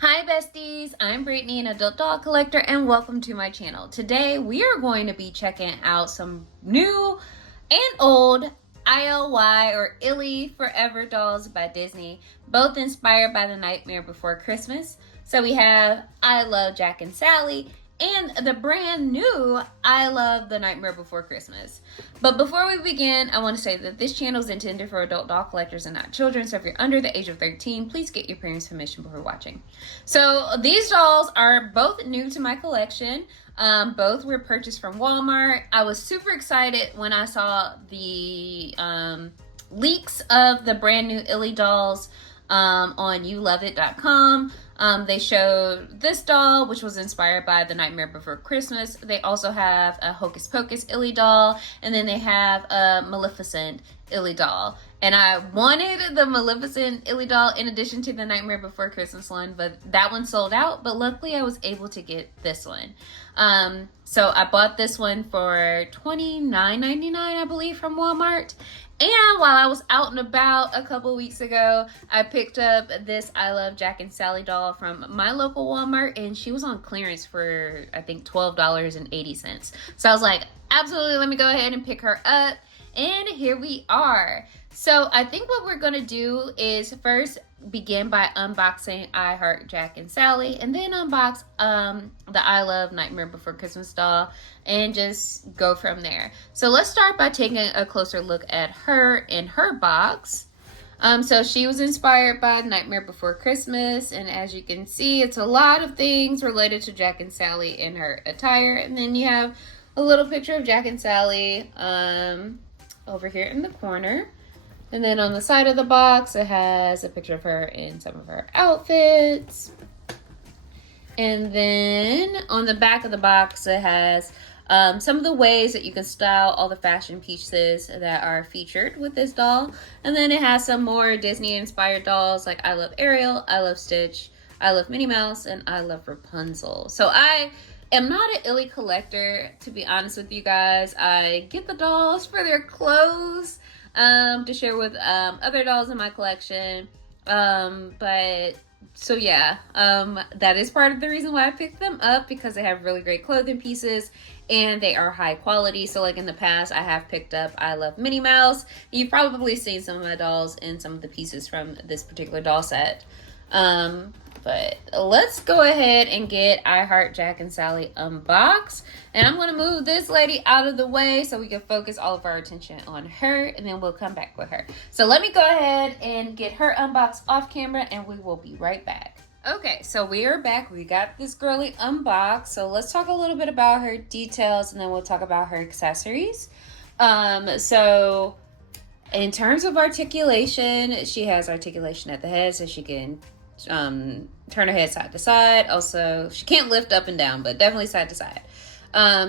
Hi besties, I'm Brittany, an adult doll collector, and welcome to my channel. Today we are going to be checking out some new and old ILY or ILY Forever dolls by Disney, both inspired by The Nightmare Before Christmas. So we have I Love Jack and Sally and the brand new I Love The Nightmare Before Christmas. But before we begin, I want to say that this channel is intended for adult doll collectors and not children, so if you're under the age of 13, please get your parents' permission before watching. So these dolls are both new to my collection. Both were purchased from Walmart. I was super excited when I saw the leaks of the brand new ILY dolls on youloveit.com. They showed this doll, which was inspired by The Nightmare Before Christmas. They also have a Hocus Pocus ILY doll, and then they have a Maleficent ILY doll. And I wanted the Maleficent ILY doll in addition to the Nightmare Before Christmas one, but that one sold out. But luckily I was able to get this one. So I bought this one for $29.99, I believe, from Walmart. And while I was out and about a couple weeks ago, I picked up this I Love Jack and Sally doll from my local Walmart, and she was on clearance for, I think, $12.80. So I was like, absolutely, let me go ahead and pick her up. And here we are. So I think what we're going to do is first begin by unboxing I Heart Jack and Sally, and then unbox the I Love Nightmare Before Christmas doll and just go from there. So let's start by taking a closer look at her in her box. So she was inspired by Nightmare Before Christmas, and as you can see, it's a lot of things related to Jack and Sally in her attire. And then you have a little picture of Jack and Sally over here in the corner. And then on the side of the box, it has a picture of her in some of her outfits. And then on the back of the box, it has some of the ways that you can style all the fashion pieces that are featured with this doll. And then it has some more Disney-inspired dolls like I Love Ariel, I Love Stitch, I Love Minnie Mouse, and I Love Rapunzel. So I am not an ILY collector, to be honest with you guys. I get the dolls for their clothes to share with other dolls in my collection. But so yeah, that is part of the reason why I picked them up, because they have really great clothing pieces and they are high quality. So like in the past, I have picked up I Love Minnie Mouse. You've probably seen some of my dolls in some of the pieces from this particular doll set. But let's go ahead and get I Heart Jack and Sally unboxed. And I'm going to move this lady out of the way so we can focus all of our attention on her, and then we'll come back with her. So let me go ahead and get her unboxed off camera, and we will be right back. Okay, so we are back. We got this girly unboxed. So let's talk a little bit about her details, and then we'll talk about her accessories. So in terms of articulation, she has articulation at the head, so she can turn her head side to side. Also, she can't lift up and down, but definitely side to side.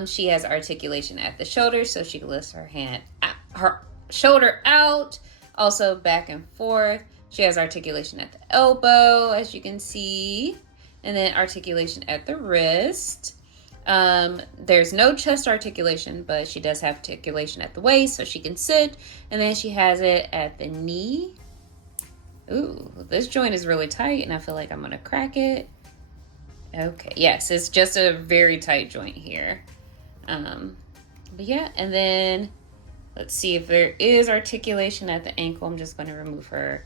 She has articulation at the shoulder, so she can lift her shoulder out, also back and forth. She has articulation at the elbow, as you can see, and then articulation at the wrist. There's no chest articulation, but she does have articulation at the waist, so she can sit, and then she has it at the knee. Ooh, this joint is really tight, and I feel like I'm gonna crack it. Okay, yes, it's just a very tight joint here. But yeah, and then let's see if there is articulation at the ankle. I'm just gonna remove her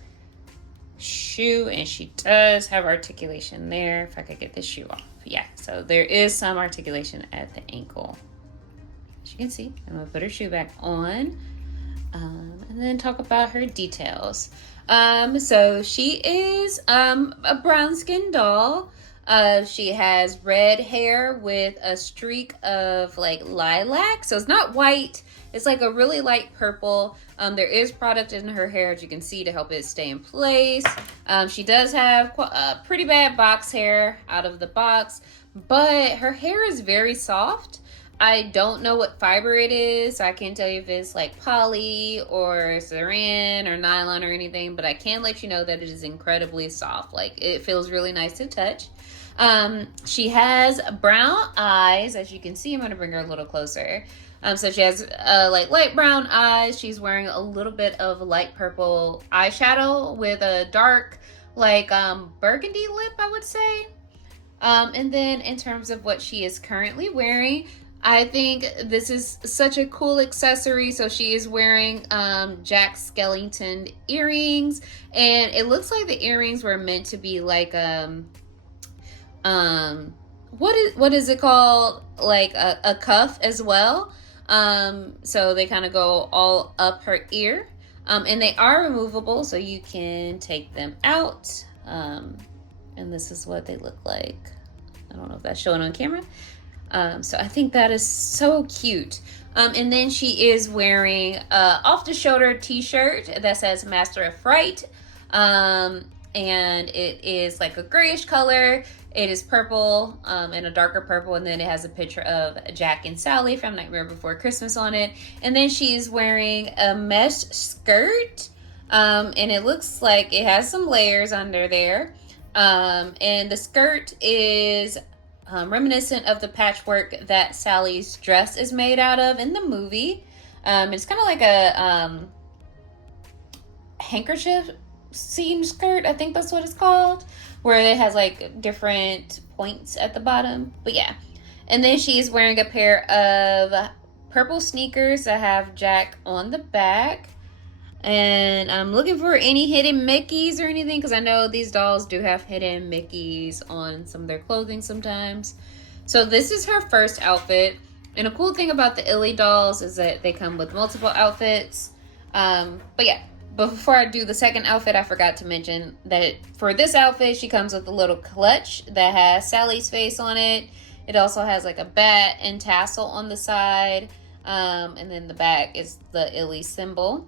shoe, and she does have articulation there. If I could get this shoe off. Yeah, so there is some articulation at the ankle. As you can see, I'm gonna put her shoe back on, and then talk about her details. So she is a brown skin doll. She has red hair with a streak of like lilac. So it's not white. It's like a really light purple. There is product in her hair, as you can see, to help it stay in place. She does have pretty bad box hair out of the box, but her hair is very soft. I don't know what fiber it is, so I can't tell you if it's like poly or saran or nylon or anything, but I can let you know that it is incredibly soft. Like, it feels really nice to touch. She has brown eyes, as you can see. I'm going to bring her a little closer. So she has like light brown eyes. She's wearing a little bit of light purple eyeshadow with a dark like burgundy lip, I would say. And then in terms of what she is currently wearing, I think this is such a cool accessory. So she is wearing Jack Skellington earrings, and it looks like the earrings were meant to be like what is it called? Like a cuff as well. So they kind of go all up her ear. And they are removable, so you can take them out. And this is what they look like. I don't know if that's showing on camera. So I think that is so cute. And then she is wearing a off-the-shoulder t-shirt that says Master of Fright. And it is like a grayish color. It is purple, and a darker purple, and then it has a picture of Jack and Sally from Nightmare Before Christmas on it. And then she's wearing a mesh skirt, and it looks like it has some layers under there. And the skirt is reminiscent of the patchwork that Sally's dress is made out of in the movie. It's kind of like a handkerchief seam skirt, I think that's what it's called, where it has like different points at the bottom. But yeah. And then she's wearing a pair of purple sneakers that have Jack on the back. And I'm looking for any hidden Mickeys or anything, because I know these dolls do have hidden Mickeys on some of their clothing sometimes. So this is her first outfit. And a cool thing about the ILY dolls is that they come with multiple outfits. But yeah, before I do the second outfit, I forgot to mention that for this outfit, she comes with a little clutch that has Sally's face on it. It also has like a bat and tassel on the side. And then the back is the ILY symbol.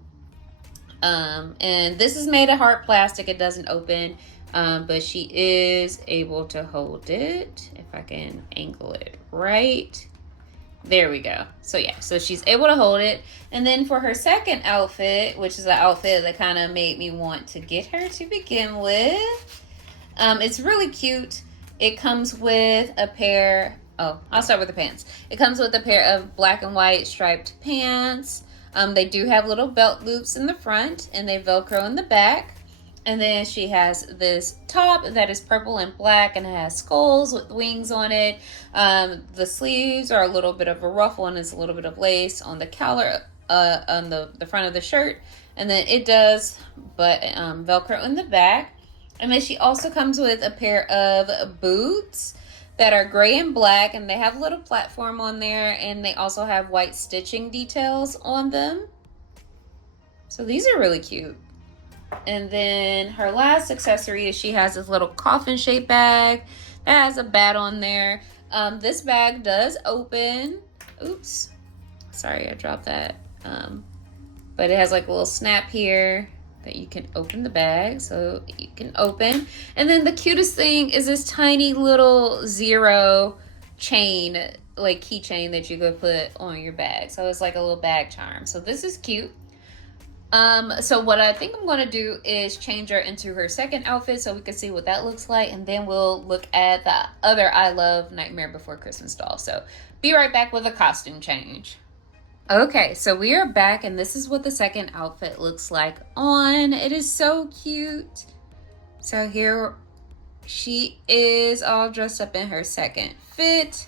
And this is made of hard plastic. It doesn't open, but she is able to hold it. If I can angle it right. There we go. So yeah, so she's able to hold it. And then for her second outfit, which is the outfit that kind of made me want to get her to begin with. It's really cute. It comes with a pair, I'll start with the pants. It comes with a pair of black and white striped pants. They do have little belt loops in the front, and they Velcro in the back. And then she has this top that is purple and black, and it has skulls with wings on it. The sleeves are a little bit of a ruffle, and it's a little bit of lace on the collar, on the front of the shirt. And then it does, but Velcro in the back. And then she also comes with a pair of boots that are gray and black, and they have a little platform on there, and they also have white stitching details on them. So these are really cute. And then her last accessory is she has this little coffin-shaped bag that has a bat on there. This bag does open. Oops. Sorry, I dropped that. But it has like a little snap here that you can open the bag. So you can open. And then the cutest thing is this tiny little zero chain, like keychain that you could put on your bag. So it's like a little bag charm. So this is cute. So what I think I'm going to do is change her into her second outfit so we can see what that looks like. And then we'll look at the other I Love Nightmare Before Christmas doll. So be right back with a costume change. Okay, so we are back, and this is what the second outfit looks like on. It is so cute. So here she is all dressed up in her second fit.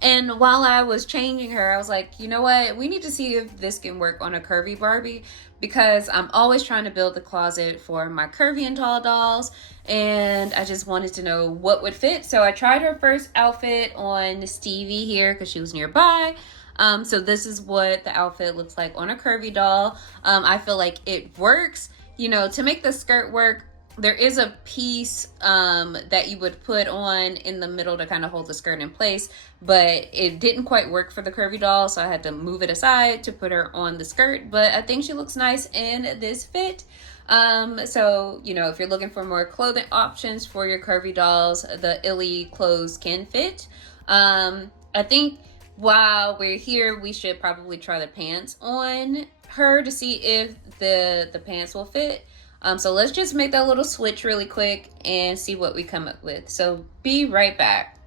And while I was changing her, I was like, you know what? We need to see if this can work on a curvy Barbie, because I'm always trying to build the closet for my curvy and tall dolls. And I just wanted to know what would fit. So I tried her first outfit on Stevie here because she was nearby. So this is what the outfit looks like on a curvy doll. I feel like it works. You know, to make the skirt work, there is a piece that you would put on in the middle to kind of hold the skirt in place, but it didn't quite work for the curvy doll, so I had to move it aside to put her on the skirt. But I think she looks nice in this fit. So, you know, if you're looking for more clothing options for your curvy dolls, the ILY clothes can fit. I think while we're here, we should probably try the pants on her to see if the pants will fit. So let's just make that little switch really quick and see what we come up with. So be right back.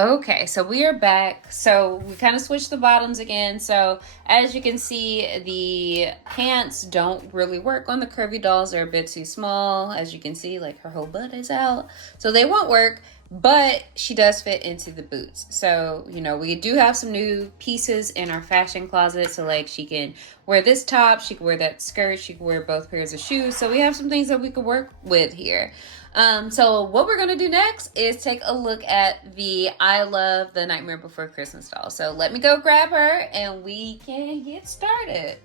Okay, so we are back. So we kind of switched the bottoms again. So as you can see, the pants don't really work on the curvy dolls. They're a bit too small. As you can see, like her whole butt is out. So they won't work, but she does fit into the boots. So, you know, we do have some new pieces in our fashion closet. So like she can wear this top, she can wear that skirt, she can wear both pairs of shoes. So we have some things that we could work with here. So what we're gonna do next is take a look at the I Love the Nightmare Before Christmas doll. So let me go grab her and we can get started.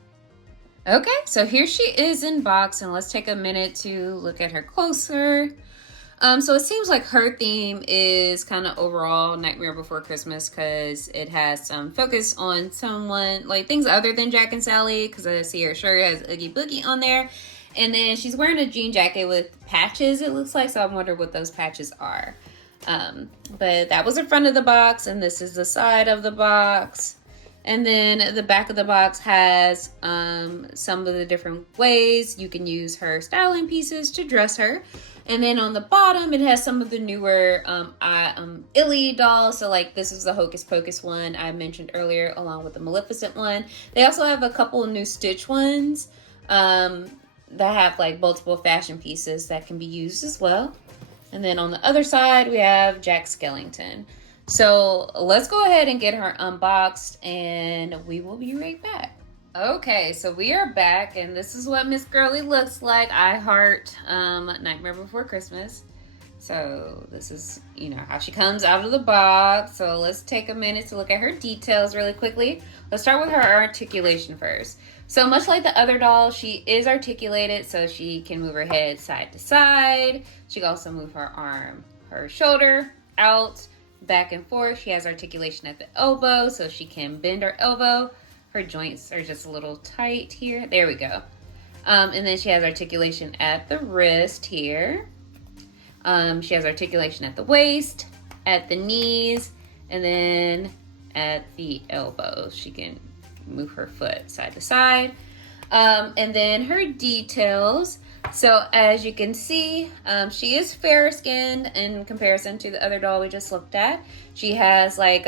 Okay, so here she is in box, and let's take a minute to look at her closer. So it seems like her theme is kind of overall Nightmare Before Christmas, because it has some focus on someone, like things other than Jack and Sally, because I see her shirt has Oogie Boogie on there. And then she's wearing a jean jacket with patches, it looks like, so I wonder what those patches are. But that was the front of the box, and this is the side of the box. And then the back of the box has some of the different ways you can use her styling pieces to dress her. And then on the bottom, it has some of the newer ILY dolls. So like this is the Hocus Pocus one I mentioned earlier, along with the Maleficent one. They also have a couple of new Stitch ones that have like multiple fashion pieces that can be used as well. And then on the other side, we have Jack Skellington. So let's go ahead and get her unboxed, and we will be right back. Okay, so we are back, and this is what Miss Girly looks like. I heart Nightmare Before Christmas. So this is, you know, how she comes out of the box. So let's take a minute to look at her details really quickly. Let's start with her articulation first. So much like the other doll, she is articulated, so she can move her head side to side. She can also move her arm, her shoulder out, back and forth. She has articulation at the elbow, so she can bend her elbow. Her joints are just a little tight here. There we go. And then she has articulation at the wrist here. She has articulation at the waist, at the knees, and then at the elbows. She can move her foot side to side. And then her details. So as you can see, she is fair skinned in comparison to the other doll we just looked at. She has like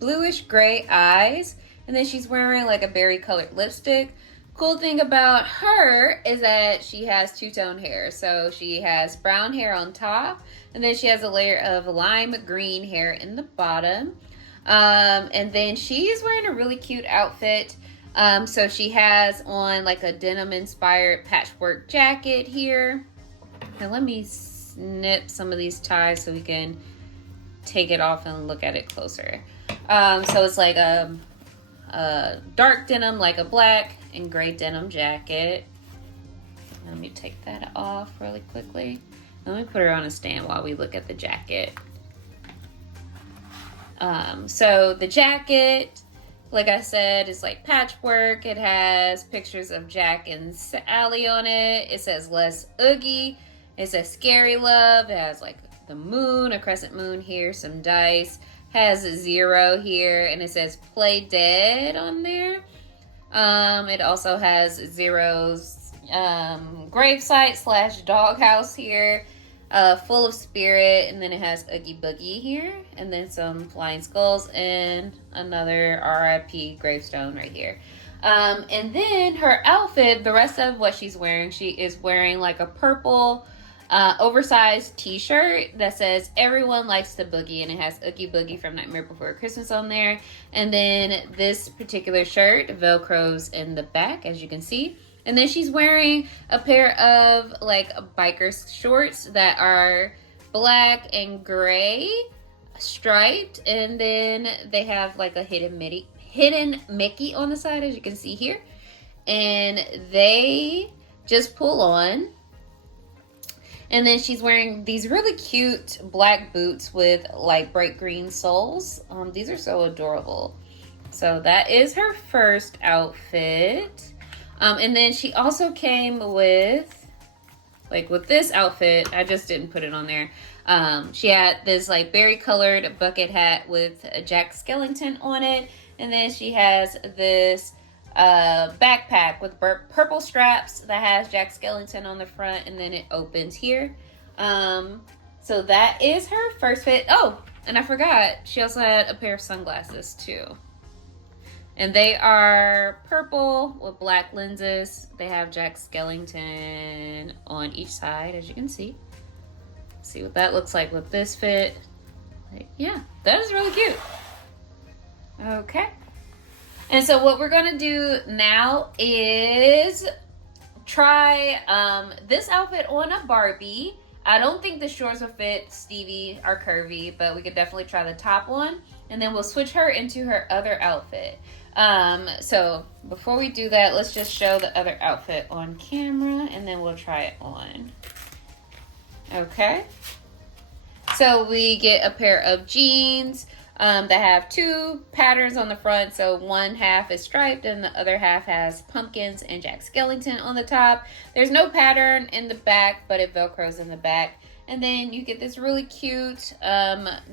bluish gray eyes, and then she's wearing like a berry colored lipstick. Cool thing about her is that she has two-tone hair. So she has brown hair on top, and then she has a layer of lime green hair in the bottom. And then she's wearing a really cute outfit. So she has on like a denim inspired patchwork jacket here. And let me snip some of these ties so we can take it off and look at it closer. So it's like a dark denim, like a black and gray denim jacket. Let me take that off really quickly. Let me put her on a stand while we look at the jacket. So the jacket, like I said, is like patchwork. It has pictures of Jack and Sally on it. It says less Oogie. It says scary love. It has like the moon, a crescent moon here, some dice. Has 0 here, and it says play dead on there. It also has Zero's gravesite / doghouse here. Full of spirit, and then it has Oogie Boogie here, and then some flying skulls and another RIP gravestone right here. And then her outfit, the rest of what she's wearing, she is wearing like a purple oversized t-shirt that says everyone likes to boogie, and it has Oogie Boogie from Nightmare Before Christmas on there. And then this particular shirt velcros in the back, as you can see. And then she's wearing a pair of like biker shorts that are black and gray striped, and then they have like a hidden Mickey on the side, as you can see here, and they just pull on. And then she's wearing these really cute black boots with like bright green soles. These are so adorable. So that is her first outfit. And then she also came with, like with this outfit, I just didn't put it on there. She had this like berry colored bucket hat with a Jack Skellington on it. And then she has this backpack with purple straps that has Jack Skellington on the front, and then it opens here. So that is her first fit. Oh, And I forgot, she also had a pair of sunglasses too. And they are purple with black lenses. They have Jack Skellington on each side, as you can see. See what that looks like with this fit. Like, yeah, that is really cute. Okay. And so what we're gonna do now is try this outfit on a Barbie. I don't think the shorts will fit Stevie, are curvy, but we could definitely try the top one. And then we'll switch her into her other outfit. So before we do that, let's just show the other outfit on camera and then we'll try it on. Okay. So we get a pair of jeans that have two patterns on the front. So one half is striped and the other half has pumpkins and Jack Skellington on the top. There's no pattern in the back, but it Velcros in the back. And then you get this really cute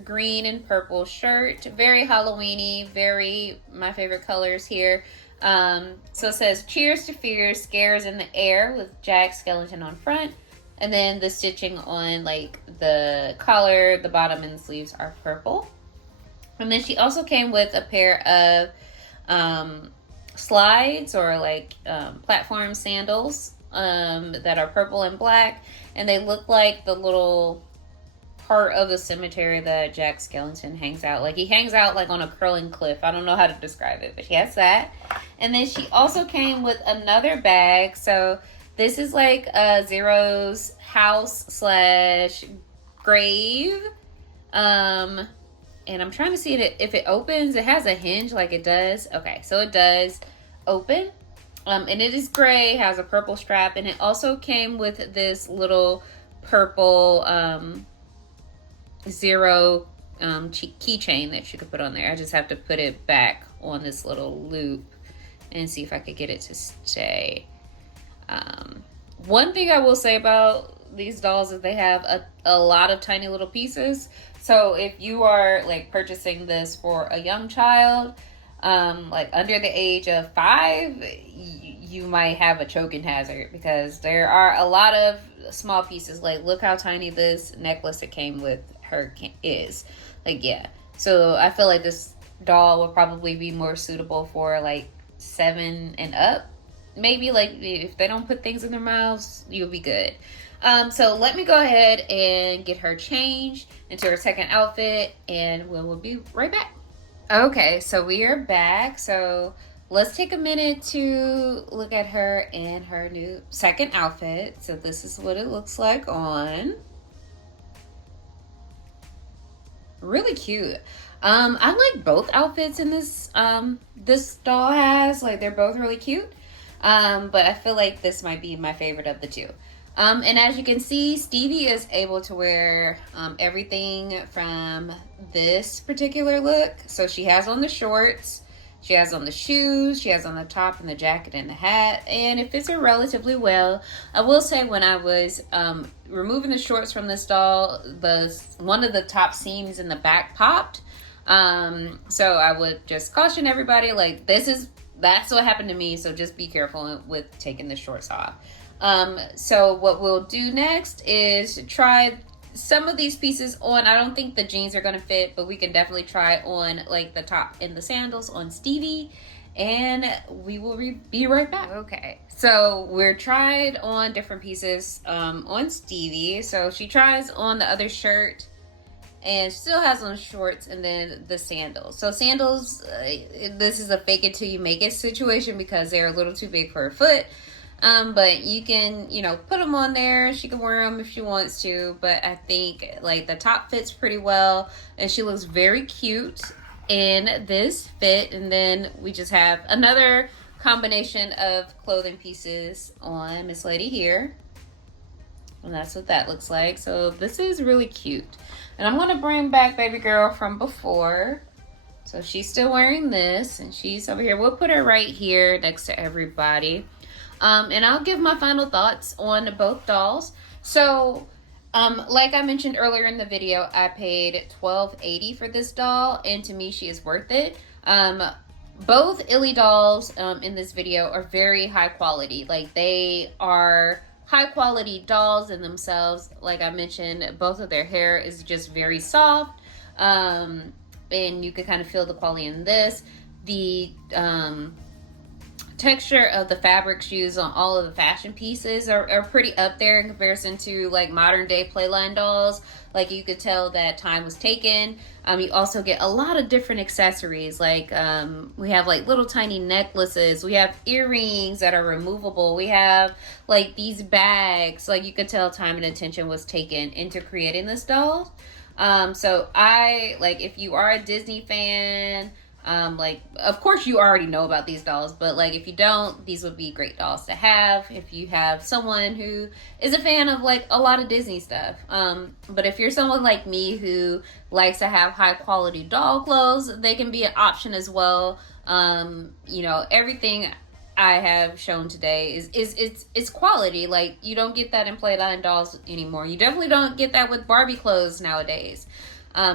green and purple shirt. Very Halloween-y, very my favorite colors here. So it says, "Cheers to fear, scares in the air," with Jack Skellington on front. And then the stitching on like the collar, the bottom, and the sleeves are purple. And then she also came with a pair of slides or like platform sandals that are purple and black. And they look like the little part of the cemetery that Jack Skellington hangs out. Like he hangs out like on a curling cliff. I don't know how to describe it, but she has that. And then she also came with another bag. So this is like Zero's house slash grave. And I'm trying to see if it opens. It has a hinge like it does. Okay, so it does open. And it is gray, has a purple strap, and it also came with this little purple Zero keychain that you could put on there. I just have to put it back on this little loop and see if I could get it to stay. One thing I will say about these dolls is they have a lot of tiny little pieces. So if you are like purchasing this for a young child, like under the age of 5, you might have a choking hazard because there are a lot of small pieces. Like look how tiny this necklace that came with her is. Like, yeah. So I feel like this doll would probably be more suitable for like 7 and up. Maybe like if they don't put things in their mouths, you'll be good. So let me go ahead and get her changed into her second outfit and we'll be right back. Okay, so we are back. So let's take a minute to look at her in her new second outfit. So this is what it looks like on. Really cute. I like both outfits in this this doll has. Like they're both really cute. But I feel like this might be my favorite of the two. And as you can see, Stevie is able to wear everything from this particular look. So she has on the shorts, she has on the shoes, she has on the top and the jacket and the hat, and it fits her relatively well. I will say when I was removing the shorts from this doll, one of the top seams in the back popped. So I would just caution everybody, like that's what happened to me, so just be careful with taking the shorts off. So what we'll do next is try some of these pieces on. I don't think the jeans are gonna fit, but we can definitely try on like the top and the sandals on Stevie, and we will be right back. Okay, so we're tried on different pieces on Stevie. So she tries on the other shirt and still has on shorts and then the sandals. So sandals, this is a fake it till you make it situation because they're a little too big for her foot. But you can, put them on there. She can wear them if she wants to, but I think like the top fits pretty well and she looks very cute in this fit. And then we just have another combination of clothing pieces on Miss Lady here. And that's what that looks like. So this is really cute. And I'm going to bring back baby girl from before. So she's still wearing this and she's over here. We'll put her right here next to everybody. And I'll give my final thoughts on both dolls. So, like I mentioned earlier in the video, I paid $12.80 for this doll, and to me, she is worth it. Both ILY dolls in this video are very high quality. Like, they are high quality dolls in themselves. Like I mentioned, both of their hair is just very soft. And you can kind of feel the quality in this. The texture of the fabrics used on all of the fashion pieces are pretty up there in comparison to like modern day playline dolls. Like you could tell that time was taken. You also get a lot of different accessories. Like we have like little tiny necklaces. We have earrings that are removable. We have like these bags. Like you could tell time and attention was taken into creating this doll. So if you are a Disney fan, like, of course you already know about these dolls, but like, if you don't, these would be great dolls to have if you have someone who is a fan of like a lot of Disney stuff. But if you're someone like me who likes to have high quality doll clothes, they can be an option as well. Everything I have shown today is quality. Like, you don't get that in playline dolls anymore. You definitely don't get that with Barbie clothes nowadays.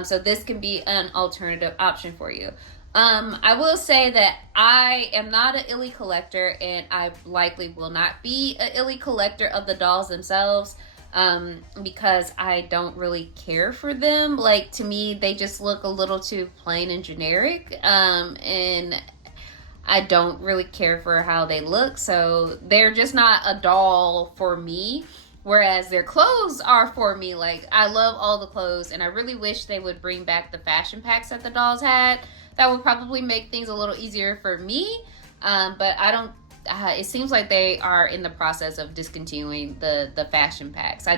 So this can be an alternative option for you. I will say that I am not an ILY collector, and I likely will not be an ILY collector of the dolls themselves, because I don't really care for them. Like, to me, they just look a little too plain and generic, and I don't really care for how they look, so they're just not a doll for me. Whereas their clothes are for me. Like, I love all the clothes, and I really wish they would bring back the fashion packs that the dolls had. That would probably make things a little easier for me, but I don't. It seems like they are in the process of discontinuing the fashion packs. I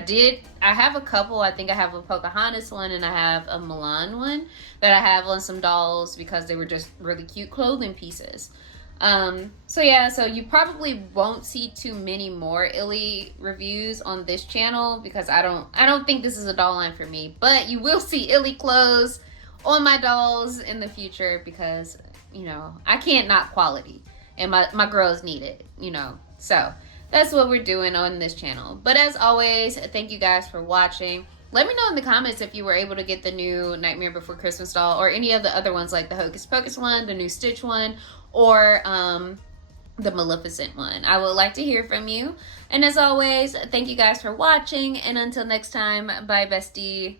have a couple. I think I have a Pocahontas one, and I have a Mulan one that I have on some dolls because they were just really cute clothing pieces. So you probably won't see too many more ILY reviews on this channel because I don't think this is a doll line for me, but you will see ILY clothes on my dolls in the future because, I can't knock quality, and my girls need it, so that's what we're doing on this channel. But as always, thank you guys for watching. Let me know in the comments if you were able to get the new Nightmare Before Christmas doll or any of the other ones, like the Hocus Pocus one, the new Stitch one, or the Maleficent one. I would like to hear from you. And as always, thank you guys for watching. And until next time, bye bestie.